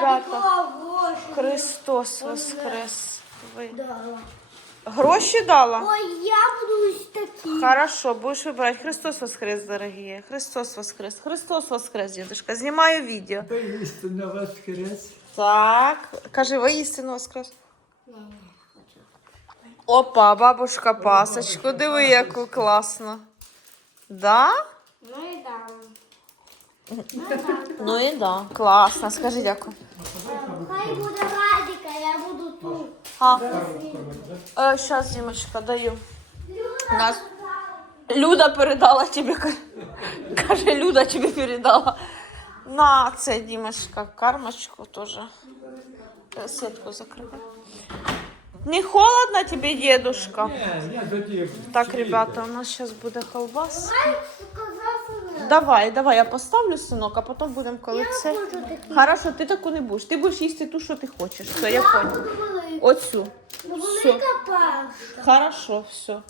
Ребята, Христос воскрес. Ви- дала. Гроші дала? Ой, я буду ось такі. Хорошо, будешь выбирать. Христос воскрес, дорогие. Христос воскрес. Христос воскрес, дедушка. Знімаю відео. Воістина воскрес. Так, кажи, воістину воскрес. Опа, бабушка пасочку. Диви, яку класно. Да? Ну і дам. Ну і да. Класно. Скажи дякую. Хай буде радіка, я буду тут. А, е, щас, Дімочка, даю. Нас... Люда передала тебе. ка- Каже, Люда тебе передала. На, це, Дімочка, кармочку теж. Е, Сітку закривай. Не холодно тебе, дедушка? Ні, я тоді. Так, ребята, у нас зараз буде колбас. Давай, давай, я поставлю синок, а потім будемо коли це. буду такі. Хорошо, ти таку не будеш. Ти будеш їсти ту, що ти хочеш. Все, я Я поняла. буду велика. Оцю. Ну, Все. Велика паста. Хорошо, все.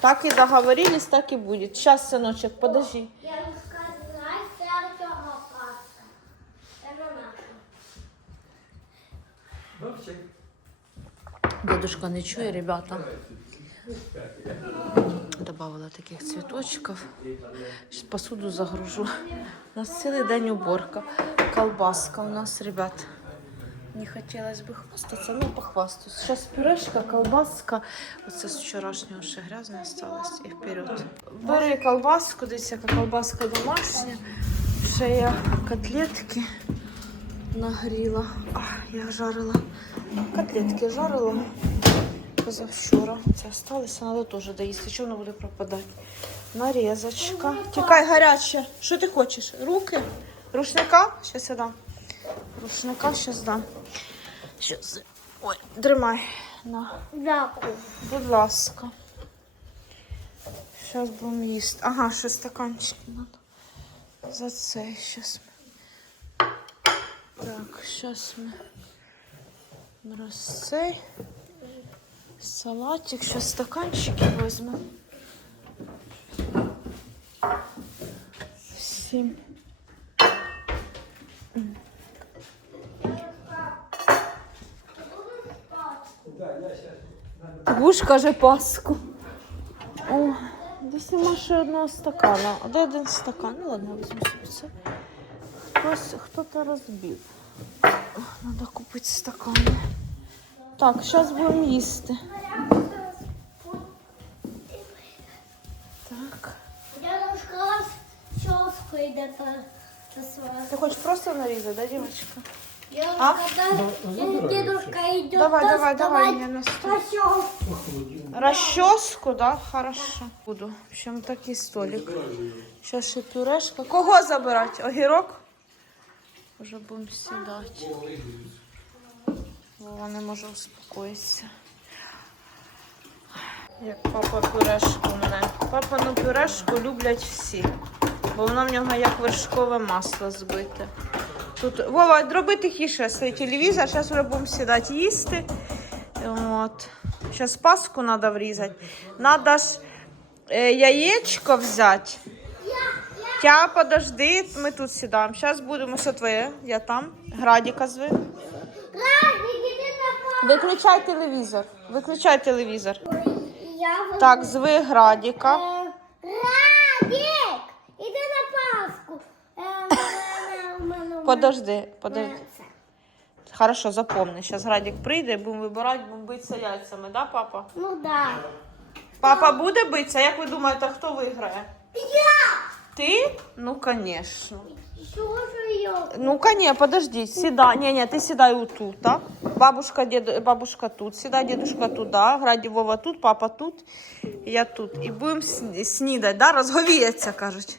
Так и договорились, так и будет. Сейчас, сыночек, подожди. Я сказала, серця паста. Це не наша. Вовчик. Дедушка не чує, ребята. Добавила таких. Сейчас посуду загружу. У нас целый день уборка. Колбаска у нас, ребят. Не хотелось бы хвастаться, но похвастаюсь. Сейчас пюрешка, колбаска. Оце з вчорашнього ще грязне осталось і вперед. Бери колбаску, дивіться, яка колбаска домашня. Ще я котлетки нагріла. А, я жарила. Котлетки жарила позавчора. Це осталося, треба теж доїсти. Що воно буде пропадати? Нарізочка. Тікай гаряче. Що ти хочеш? Руки? Рушника? Щас я дам. Рушника щас дам. Щас. Ой, тримай. На. Дякую. Будь ласка. Зараз будемо їсти. Ага, ще стаканчики треба. За це зараз ми. Так, зараз ми. Раз цей. Салатик. Зараз стаканчики візьмемо. Сім. Гуш каже паску. О, десь нема ще одного стакана. А де один стакан? Ну ладно, візьму собі це. Хтось, хто-то розбив. Треба купити стакани. Так, зараз будемо їсти. Так. Дедушка щоску йде та, та своя. Ти хочеш просто нарізати, да, дівчинка? Дедушка, та, дедушка йде Давай, давай, давай, вставай я на та стол. щоску. Расческу, да? Хорошо. Буду. В общем, такий столик. Сейчас ще пюрешка. Кого забирати? Огірок? Уже будемо сідати. Вова не може успокоїтися. Як папа пюрешку мене. Папину пюрешку люблять всі. Бо воно в нього як вершкове масло збите. Тут Вова, роби тихіше свій телевізор, зараз вже будемо сідати їсти. От. Зараз паску треба врізати. Надо ж е, яєчко взяти. Тя, подожди, ми тут сідаємо. Зараз будемо, що твоє? Я там. Градіка зви. Паску. Виключай телевізор. Виключай телевізор. Я Так, зви Градіка. Е, Радік, іди на паску. Е, мене- мене- Подожди, мене подожди. це. Хорошо, запомни. Зараз Градік прийде, будемо вибирати, будемо битися яйцями, да, папа? Ну да. Папа буде битися? Як ви думаєте, хто виграє? Я! Ти? Ну, звісно. Що ж я? Ну, коне, подожди, сідай. Не, не, ти сідай отут, так? Бабушка, дед, бабушка тут, сідай, дедушка туда, Граді Вова тут, папа тут, я тут. І будемо сні- снідати, да? Розговіяться, кажуть.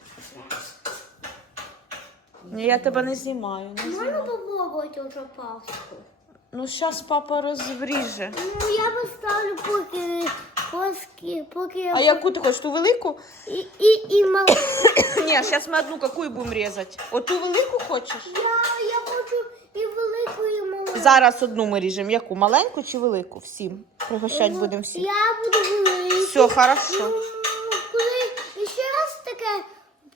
Ні, я тебе не знімаю, не Можна попробувати уже паску? Ну, зараз папа розвріже. Ну, я поставлю поки, поки, поки А яку ти хочеш, ту велику? і, і, і мал... Ні, зараз ми одну какую будемо різати. Оту велику хочеш? я, я хочу і велику, і маленьку. Зараз одну ми ріжемо. Яку? Маленьку чи велику? Всім. Пригощати будемо всі. Я буду велику. Все, хорошо. Ну, Коли ще раз таке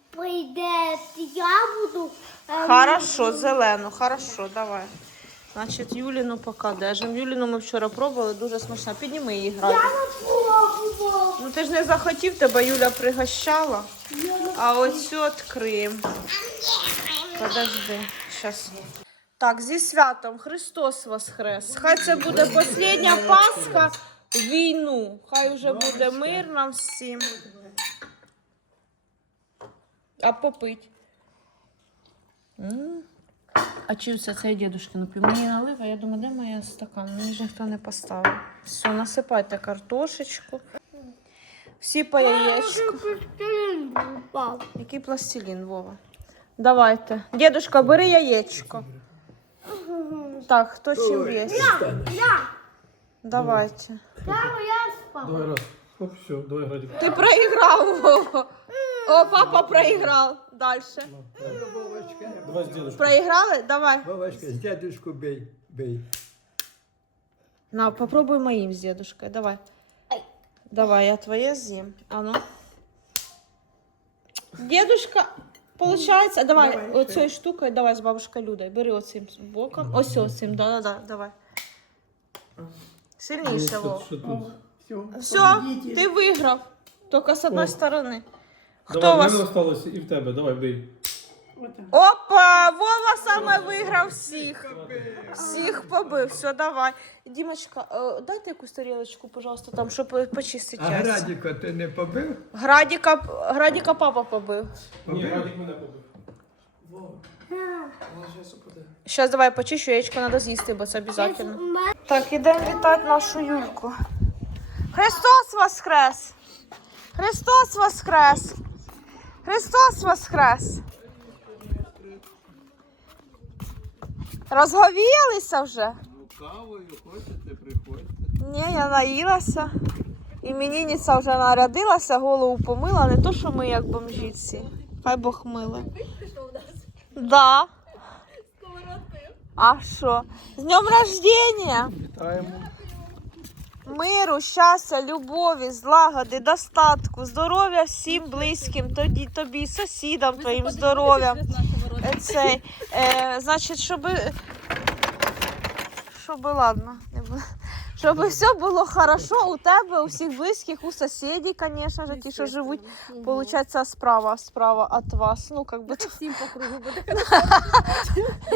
прийде, я буду... е, Хорошо, зелену, хорошо, давай. Значить, Юліну поки держимо. Юліну ми вчора пробували, дуже смачна. Підніми її грати. Ну ти ж не захотів, тебе Юля пригощала. А ось відкриємо. Подожди, зараз. Так, зі святом Христос Воскрес. Хай це буде остання Пасха війну. Хай вже буде мир нам всім. А попить. А чи це цей дідушки напів? Мені налив, а я думаю, де моя стакан? Мені ж ніхто не поставив. Все, насипайте картошечку. Всі по яєчку. Упав. Який пластилін, Вова? Давайте. Дедушка, бери яєчко. Так, хто чим є? Я. Давайте. Я, я спав. Давай раз. Оп, все, давай градик. Ти проіграв, Вова. О, папа проіграв. Дальше. Давай з дедушкой. Проіграли? Давай. Вовочка, з дядюшку бей, бей. На, попробуй моїм з дедушкою. Давай. Давай, я твоє з'їм. А ну. Дедушка, получається, давай, Давай, оцією штукою, давай з бабушкою Людою. Бери оцим боком. Ось оцим, да-да-да, давай. Сильніше, Вов. Все, ти виграв. Тільки з одної сторони. Хто Давай, у в вас? мене осталося і в тебе, давай бий. Опа! Вова саме виграв всіх. Всіх побив. Все, давай. Дімочка, е, дайте якусь тарілочку, пожалуйста, там, щоб почистити. А яйця. Градіка ти не побив? Градіка, Градіка папа побив. Ні, Радік мене побив. Зараз давай почищу, яєчко треба з'їсти, бо це обов'язково. Так, ідемо вітати нашу Юльку. Христос Воскрес! Христос Воскрес! Христос Воскрес! Розговілися вже? Ну, Кавою хочете, приходьте. Ні, я наїлася. Іменинниця вже нарядилася, голову помила, не то, що ми як бомжіці. Хай Бог миле. Да. А що? З днем рождения! Вітаємо. Миру, щастя, любові, злагоди, достатку, здоров'я всім близьким, тоді тобі, сусідам твоїм здоров'ям. Е, Цей, е, значить, щоб. Щоб, ладно, не бу- щоб все було хорошо у тебе, у всіх близьких, у сусідів, звісно ж, ті, що живуть. Получається, справа, справа від вас. Ну, как би. Всім по кругу буде.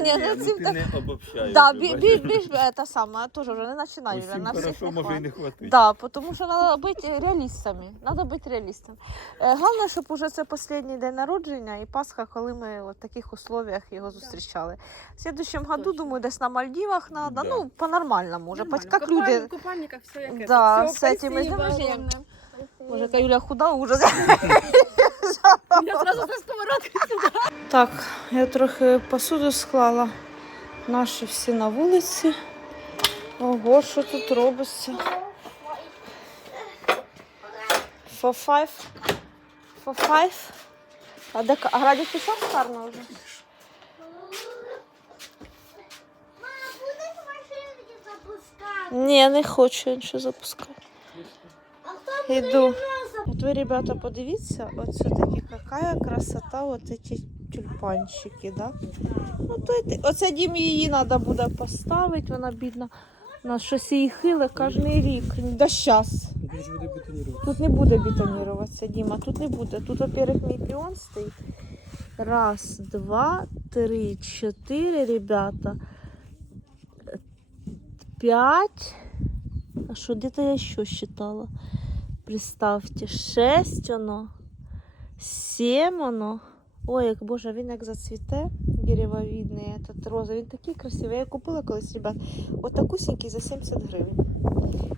Ні, ну, цим так. не обобщаєш. Да, бі- бі- більш е, та саме, теж вже не починаю. Усім на всіх хорошо не може і хватить. не хватить. Да, потому что надо быть реалістами. Надо бути реалістом. Е, Головне, щоб уже це останній день народження і Пасха, коли ми в таких условиях його зустрічали. В следующем году, думаю, десь на Мальдивах надо, Да. ну, по-нормальному уже. Нормально. Как люди, В купальниках все як это. да, Всё, с этим, и с спасибо. днем рождения. Може, яка Юля худа, ужас. Я зразу за сковородкою. Так, я трохи посуду склала. Наші всі на вулиці. Ого, що тут робиться? For five. For five. А де Ка- а Градік пішов з Карна вже? Ні, не хочу я нічого запускати. Йду. От ви, ребята, подивіться, от все-таки яка красота, от ці тюльпанчики, да? Ну, то й ти- оце дім її треба буде поставити, вона бідна. На щось її хиле кожен рік. Да щас. Тут не буде бетоніруватися, Діма, тут не буде. Тут, во-первых, мій піон стоїть. Раз, два, три, чотири, ребята. П'ять. А що, де-то я ще считала? Представьте, шесть оно, сім оно. Ой, як боже, він як зацвіте, деревовидний, этот роза. Він такий красивий. Я купила колись, ребят. Отакусінький за 70 гривень.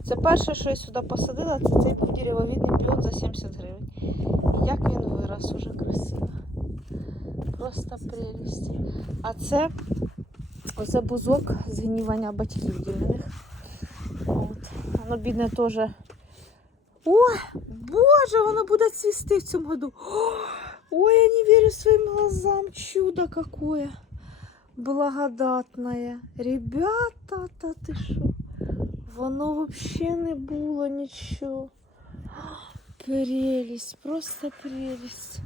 Це перше, що я сюди посадила, це цей був деревовидний піон за 70 гривень. І як він вирос уже красиво. Просто прелість. А це оце бузок згнівання батьків дівних. От. Воно бідне теж. Ой, боже, воно буде цвісти в цьому году. Ой, я не верю своим глазам. Чудо какое. Благодатное. Ребята, та ти що? Воно вообще не було нічого. Прелість, просто прелість.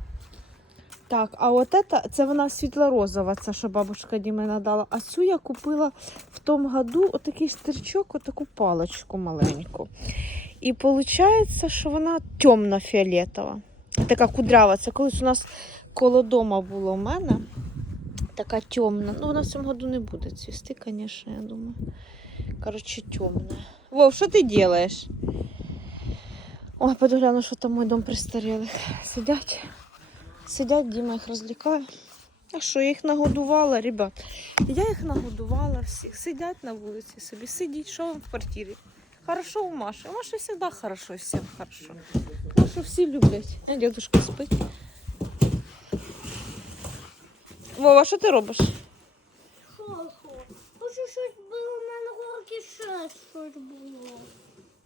Так, а от это, це вона світло-розова, це що бабушка Діми надала. А цю я купила в тому году отакий штирчок, отаку паличку маленьку. І виходить, що вона темно-фіолетова. Така кудрява. Це колись у нас коло дома було у мене. Така темна. Ну, вона в цьому году не буде цвісти, звісно, я думаю. Коротше, темна. Вов, що ти робиш? Ой, пойду гляну, що там мой дом престарілих. Сидять. Сидять, Діма їх розлікає. А що, я їх нагодувала, ребят. Я їх нагодувала всіх. Сидять на вулиці собі, сидіть, що вам в квартирі. Хорошо у Маші. У Маші завжди хорошо, всім хорошо. Машу всі люблять. А спить. Вова, що ти робиш? Що, що? Хочу щось було, в мене горки ще щось було.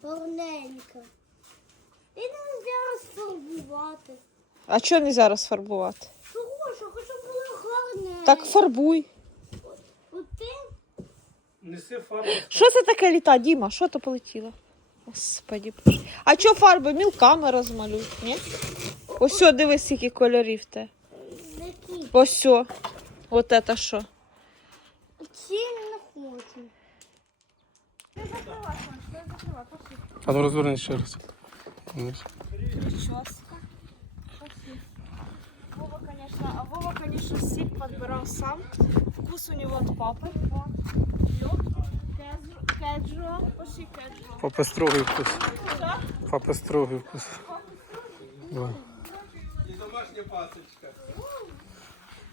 Гарненьке. І не зараз фарбувати. А чого не зараз фарбувати? Чого, що хочу було гарне. Так фарбуй. Неси фарбу. Що це таке літа, Діма? Що то полетіло? Господі. А що фарби? Мілками розмалюй, ні? Ось, о, дивись, скільки кольорів те. які. Ось. о. От це що? Ці не хочу. А ну розверни ще раз. Прическа Вова, конечно, а Вова, конечно, стиль подбирал сам. Вкус у него от папы. Кэджуал, почти кэджуал. Папа строгий вкус. Папа строгий вкус. Давай. І домашня пасочка.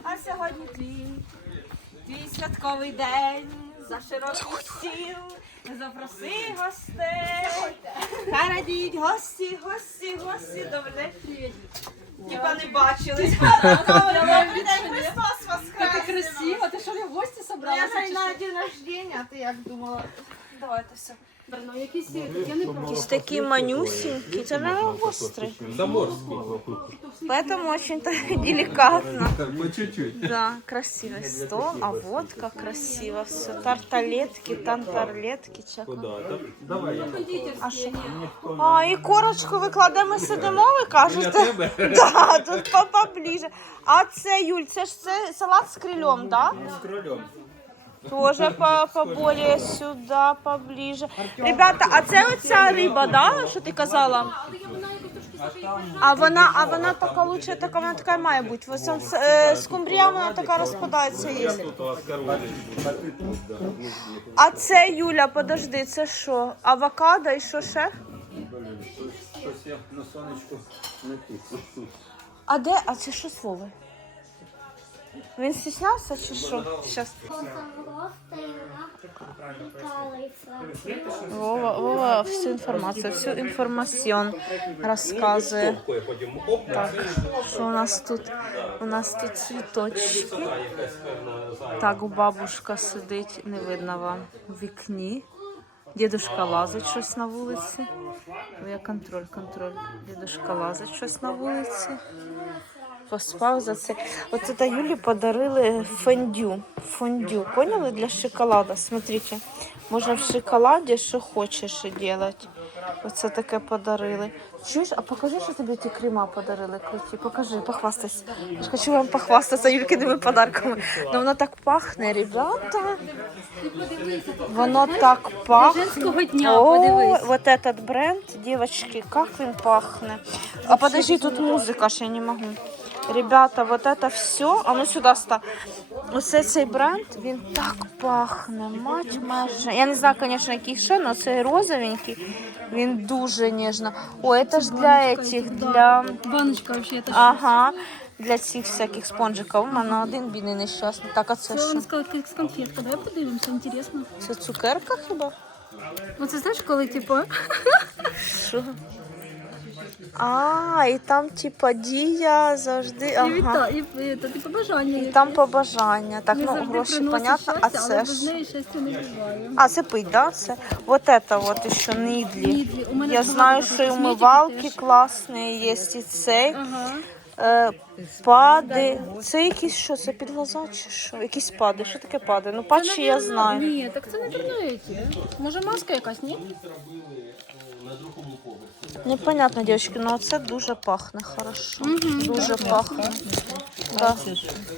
А сьогодні твій, твій святковий день за широкий стіл. Запроси гостей. Хай радіють гості, гості, гості. Добрий день. Типа не бачились. Добрий день, Христос воскрес. красива, ти що, в гості Я собралася? Я на день рождения, а ти як думала? Давайте все. Ну, якісь я не Якісь такі манюсінькі, це не гострий. Заморський. Поэтому очень так деликатно. По чуть-чуть. Да, красивый стол, а водка красиво, все. Тарталетки, тантарлетки, чеко. Давай. А що? А, і корочку викладемо, сидимо, ви кажете? Да, тут поближе. А це, Юль, це ж це салат з крилем, да? З кролем. Тоже по, поболее сюда, поближе. Ребята, а це оця риба, да, що ти казала? А вона, а вона така лучше, така вона така має бути. Ось он, е, скумбрія вона така розпадається є. А це Юля, подожди, це що? Авокадо і що ще? Щось я на сонечку не. А де? А це що Вови? Він стіснявся чи що? Щас. Вова, Вова всю інформацію, всю інформаціон розказує. Так, що у нас тут? У нас тут цвіточки. Так, бабушка сидить, не видно вам в вікні. Дідушка лазить щось на вулиці. Я контроль, контроль. Дідушка лазить щось на вулиці. Поспав за це. Оце та Юлі подарили фондю. Фондю. Поняли? Для шоколада. Смотрите. Можна в шоколаді що хочеш робити. Оце таке подарили. Чуєш, а покажи, що тобі ті крема подарили круті. Покажи, похвастайся. Я ж хочу вам похвастатися Юлькиними подарками. Ну воно так пахне, ребята. Воно так пахне. Дня, О, вот этот бренд, девочки, как він пахне. А подожди, тут музика, ж я не могу. Ребята, вот это все, а ну сюди ста. Оце цей бренд, він так пахне. Мать майже. Я не знаю, звісно, який ще, але цей розовенький, він дуже ніжно. О, це ж для этих, для... Баночка вообще, это Ага, для цих всяких спонжиків. У мене один бідний нещасний. Так, а це Це що? вона сказала, як з конфетка. Давай подивимося, інтересно. Це цукерка хіба? Оце знаєш, коли типу, Що? А, і там, типа, дія завжди. і Ага. віта, і, і, та, типу. І яке. там побажання. Так, Не ну завжди гроші, приносить понятно, а щастя, це без ж. неї щастя не буває. А, це пить, да? Це вот это вот ще нідлі. Нідлі. У мене Я багато знаю, що і косметики умивалки теж. класні є, і цей. Ага. Е, пади. Це якісь що? Це під глаза чи що? Якісь пади. Що таке пади? Ну, патчі я знаю. Ні, так це не ці. Може маска якась, ні? Непонятно, дівчатки, але це дуже пахне хорошо. Дуже пахне. Да.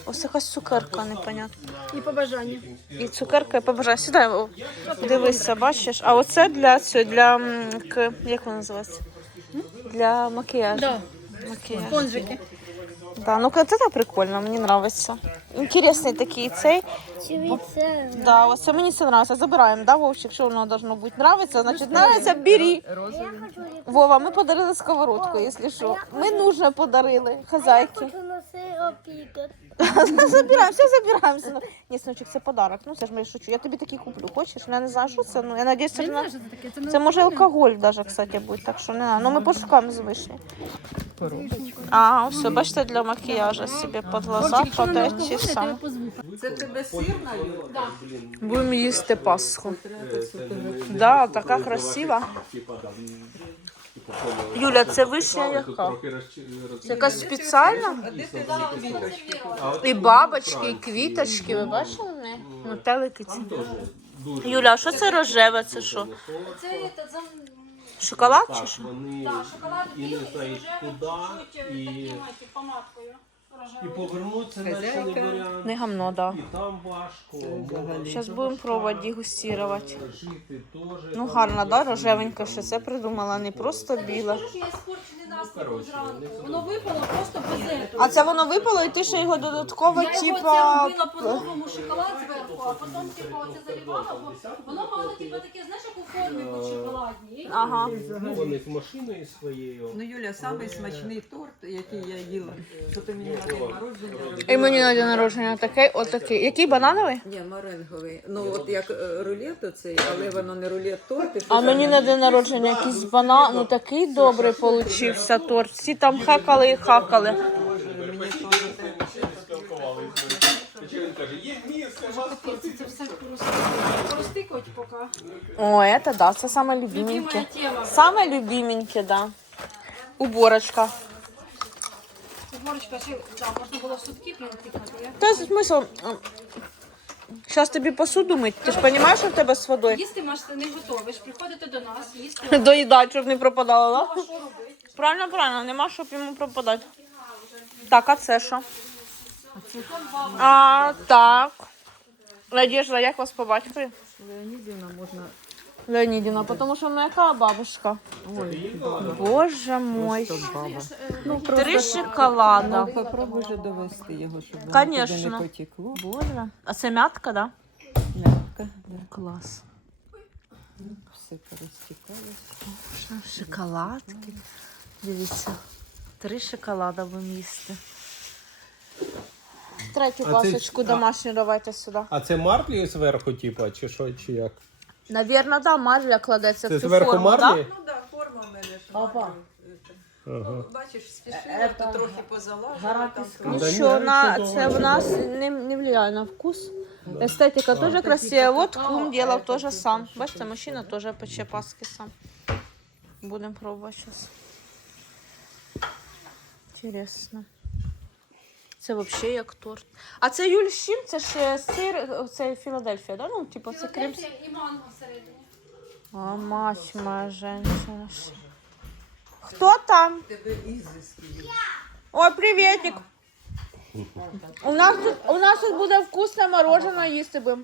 Ось якась цукерка, непонятна. І побажання. І цукерка, і побажаю. Сідай, Вов. дивися, бачиш. А оце для цього, для м, к- як воно називається? Для макіяжу. Да. Макіяж. Спонжики. Да, ну це прикольно, мені подобається. Інтересний такий цей. Да, це мені це подобається. Забираємо, да, Вовчик, що воно должно бути. Нравиться, значить, нравиться, бери. Вова, ми подарили сковородку, якщо що. Ми нужно подарили я хазяйки. хочу на сироп пікати. Забираємо, все забираємося. Ну, Ні, синочок, це подарок. Ну це ж я шучу. Я тобі такий куплю. Хочеш? Ну, Я не знаю, що це. Ну я надіюсь, це, не ж на... що це. Може алкоголь даже, кстати, буде. Так що не знаю. Ну ми пошукаємо з вишні. А, все, бачите, для макіяжу собі під глаза, саме. позву. Це тебе сирна, Юля? Будемо їсти Пасху. Да, така красива. Юля, це вишня яка? Це якась спеціальна? І бабочки, і квіточки. Ви бачили в неї? Ну, телики ці. Юля, а що це рожеве? Це що? Це, Шоколад чи що? Вони і не знають куди, і, помадкою. І повернутися не варіант. Не гамно, да. І там важко. Зараз будемо пробувати дегустувати. Ну гарно, да, рожевенька, що це придумала, не просто біла. Що я іспорчений настрій зранку. Воно випало просто без. А це воно випало, і ти ще його додатково, Я його це типа. робила по-новому шоколад зверху, а потім типу оце заливала, бо воно мало типу таке, знаєш, як у формі по шоколадній. Ага. Ну, вони з машиною своєю. Ну, Юля, самий смачний торт, який я їла. Що ти мені І мені на день народження такий, отакий. Який банановий? Ні, маренговий. Ну, от як е, рулет оцей, але воно не рулет торт. і А мені на день народження якийсь банан, ну такий добрий получився торт. Всі там хакали і хакали. Це все просто. Простикать поки. О, это да, це саме любименьке. Любимая тема. Любименьке, да. Уборочка. Борочка, ще, да, можна було в сутки принтикати, я. Та смисл. Зараз тобі посуду мить. Ти ж розумієш, що в тебе з водою? Їсти можете не готовиш, приходите до нас, їсти. Доїдати, щоб не пропадало, да? Що робити? Правильно, правильно, нема, щоб йому пропадати. Так, а це що? А, так. Надежда, як вас по батькові? Леонідівна можна. Леонідівна, тому що ми яка бабушка? Боже мой. Ну, Три шоколада. попробуй же довести його, щоб воно туди не потекло. Боже. А це м'ятка, да? Мягко, да. Клас. все порозтікалося. Шоколадки. Дивіться. Три шоколада будемо їсти. Третю А це- пасочку а- домашню давайте сюди. А це марлі зверху, типа, чи що, чи як? Навірно, да, марля кладеться Це в цю зверху форму, марлі? Ну так, форма в мене ж. Опа. Ага. Бачиш, спішила, то трохи позалажила. Там Ну Да що, ні, на, це в нас не, не влияє на вкус. Естетика теж красива. Вот кум делав теж сам. Бачите, мужчина теж пече паски сам. Будемо пробувати зараз. Інтересно. Це взагалі як торт. А це Юль з чим? Це ж е, сир, це Філадельфія, да? Ну, типу, це крем. і манго всередині. О, мать моя женщина. Хто там? тебе ізиски. Ой, приветик. У нас тут, у нас тут буде вкусне мороженое їсти будемо.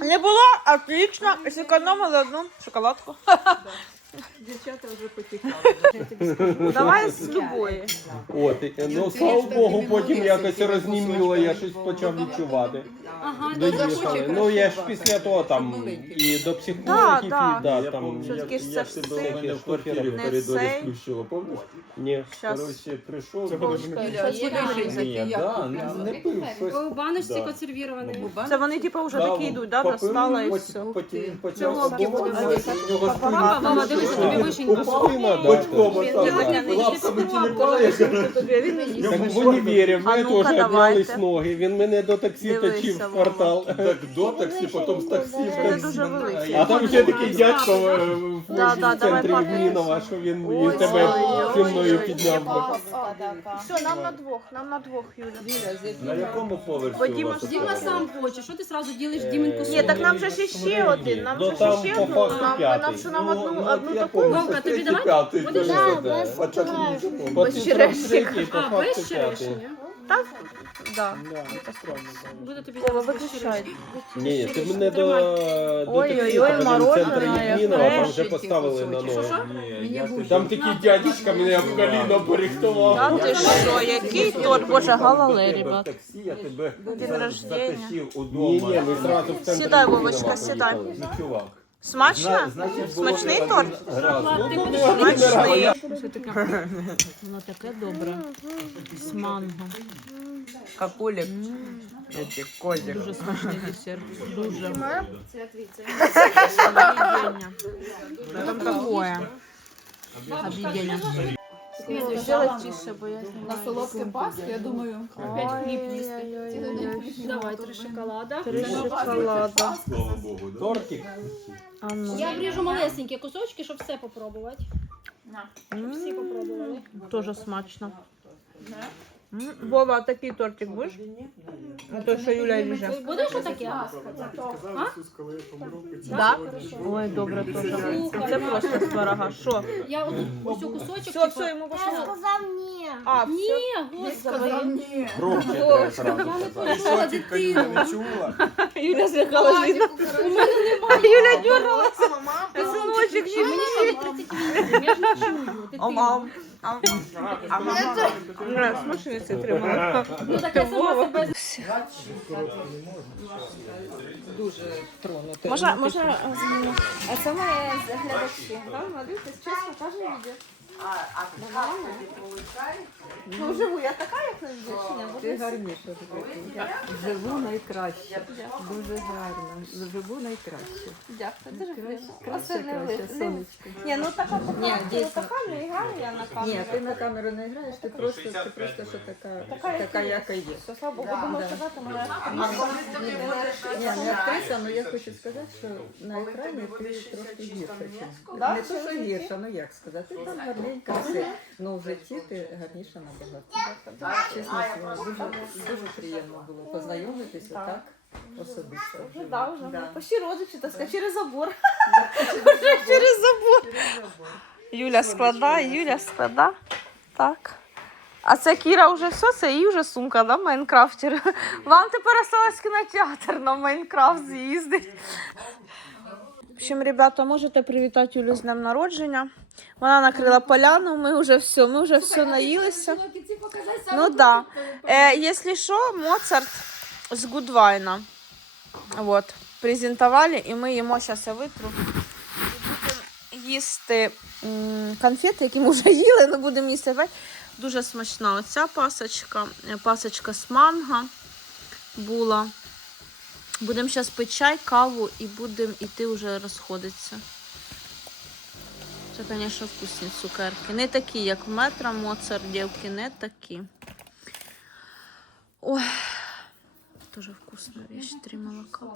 Не було? Отлично. Зекономили одну шоколадку. Дівчата вже потікали. Давай з любої. От, ну слава Богу, потім якось розніміло, я щось почав відчувати. Ага, Доїхали. Ну я ж після того там і до психологів, Да, і да. там таке ж це все? всякі штуки Не робили. цей. Включила, помниш? Ні. Щас. Короче, прийшов. Ні, Ні, да, не, не пив щось. У баночці Да. консервірований. Це вони типу вже Да, такі йдуть, да, попив, достала і потім- все. Потім він почав Чого і в нього мама, дивися, тобі вишенька. Пупина, да. Він не лапками їсть. тіліпаєш. Він не їсть. Так ви не вірив, мене теж обнялись ноги. Він мене до таксі точив в квартал. Так до таксі, потім з таксі. в таксі. А там ще такий дядько е, в центрі. Мінова, що він і тебе мною підняв. Все, нам на двох, нам на двох, Юля. На якому поверсі ж Діма сам хоче, що ти сразу ділиш Дімінку Ні, так нам же ще один, нам Ну, же ще одну, нам, що нам Ну, одну, ну, Я помню, Вовка, що тобі давай? Будеш? Без От так і черешні. не Без От черешні. 43-й, по А, без п'ятий. черешні? Так? Да. Буде тобі зараз без виключай. Ні, ти мене до, Ой-ой-ой, мороженое. Єдиного, там вже поставили на ноги. Там такий дядечка мене в коліно порихтував. Та ти що, який торт, боже, До галалей, ребят. таксі, я тебе День рождения. затащив удома. Ні, ні, ми зразу в центр Сідай, Вовочка, сідай. Смачно? Смачний торт? Ну, Смачний. Що таке? Воно таке добре. З манго. Какулик. Эти козик. Дуже смачний десерт. Дуже. Там такое. Объедение. Сделай тише, бо я На солодке Пасхи, я думаю, опять хліб їсти. Давай три шоколада. Три шоколада. Слава Богу, да? Тортик. А ну. Я вріжу малесенькі кусочки, щоб все попробувати. Всі попробували. Тоже смачно. Вова, а такий тортик будеш? А то, що Юля ріже. Будеш отаке? Да? Ой, добре теж. Це просто з творога. Що? Я отут ось у кусочок. Все, типу- все, йому Я пошло. сказав ні. А, все. Ні, господи. Громче треба сразу Я не дитину. Юля злякалась. видно. Юля дернулася. Синочок, чи Мені ще 38, я ж не чую. Омам. А мама. Не, з машини це тримала. Ну так я сама себе Дуже тронути. Можна, можна, а це моє глядачі. Дивитесь, чесно, каже відео. Ну, живу, я така, як на відео, чи? Ти гарніше таке. Живу найкраще. Дуже гарно. Живу найкраще. Дякую, дуже Краще, красивий краще, лист. сонечко. Ні, ну така Ні, ну дійсно. така не граю я на камеру. Ні, ти на камеру не граєш, ти просто, ти просто що така, така, яка є. Все, слава Богу, думаю, сказати мене. Ні, не актриса, але я хочу сказати, що на екрані ти трошки гірша. чим- Да? Не то, що гірша, ну як сказати, ти там все. Ну в житті ти гарніша набагато. Чесно слово, дуже, дуже приємно було познайомитися так особисто. Ну да, вже. Да. Почти родичі, так сказати, через забор. Вже через забор. Юля складає, Юля складає. Так. А це Кіра вже все, це її вже сумка, да, Майнкрафтер. Вам тепер осталось кінотеатр на Майнкрафт з'їздить. В общем, ребята, можете привітати Юлю з днем народження. Вона накрила поляну, ми вже все, ми вже все наїлися. Ну да. Е, якщо що, Моцарт з Гудвайна. Вот, презентували, і ми їмо, зараз я витру. Будемо їсти конфети, які ми вже їли, але будемо їсти. Дуже смачна оця пасочка, е, пасочка з манго була. Будемо зараз пити чай, каву і будемо йти вже розходитися. Це, звісно, вкусні цукерки. Не такі, як в метро Моцарт, дівки, не такі. Ой, дуже вкусна вещь, три молока.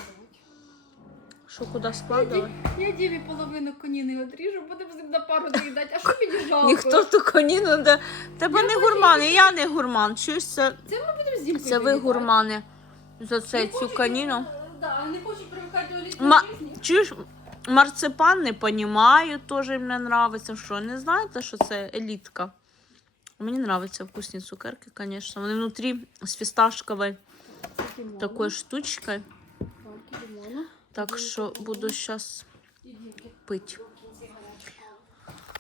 Що, куди складувати? Я Діві половину коніни одріжу, будемо з ним на пару доїдати. А що мені жалко? Ніхто ту коніну де. Тебе не гурман, і я не гурман. Чуєш, це, Це ми будемо з Дімкою це ви доїдати. гурмани за цей, цю коніну. Да, не хочуть привикати до елітної Ма... житті. Чуєш, марципан не понімаю, теж не нравиться. Що, не знаєте, що це елітка? Мені нравятся вкусні цукерки, звісно. Вони внутрі з фісташковою такою штучкою. Так що буду зараз пити.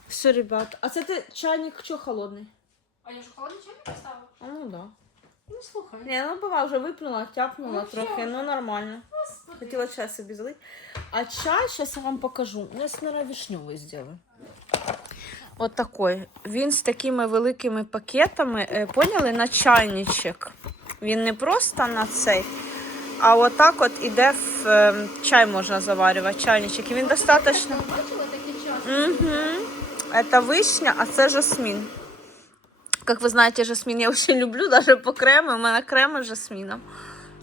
Все, ребят. А це ти чайник що холодний? А я ж холодний чай не поставила? А ну да. Ну слухай. Не, ну бува, вже виплюнула, тяпнула трохи, ну нормально. Хотіла чай собі залити. А чай, зараз я вам покажу. Я наверное, вишневий зроблю. От такий. Він з такими великими пакетами, е, поняли, на чайничок. Він не просто на цей, а отак от іде в е, чай можна заварювати, чайничок. І він достатньо. Угу. Это вишня, а це жасмин. Как вы знаете, жасмин я очень люблю, даже по крему. У меня кремы с жасмином.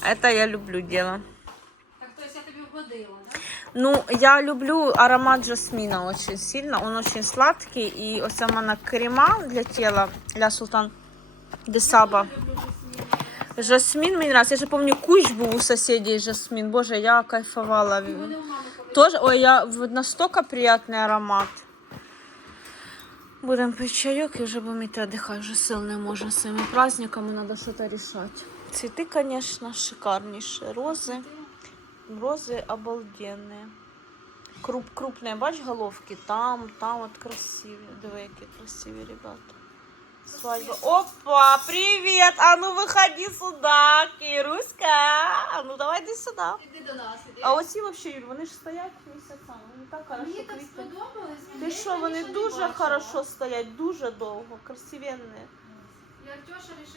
Это я люблю дело. Так, то есть я тобі вгодила, да? Ну, я люблю аромат жасмина очень сильно. Он очень сладкий. И ось у мене крема для тела, для Султан Десаба. Жасмин мені нравится. Я же помню, кущ був у соседей жасмин. Боже, я кайфовала. Тоже, ой, я настолько приятный аромат. Будемо пити чайок і вже будемо йти віддихати, вже сил не може з цими праздниками, треба щось рішати. Цвіти, звісно, шикарніші. Рози. Рози обалденні. Круп, крупные, бач, головки там, там от красиві. Диви, які красиві ребята. Свадьба. Опа, привет! А ну выходи сюда, Кируська. А ну давай иди сюда. Іди до нас, іди. А оці вообще, Юль, вони ж стоять місяцями. Вони так хорошо Мені так квітнуть. сподобалось. Ти що, вони не дуже бачила. хорошо стоять, дуже довго, красивенні. І Артюша рішив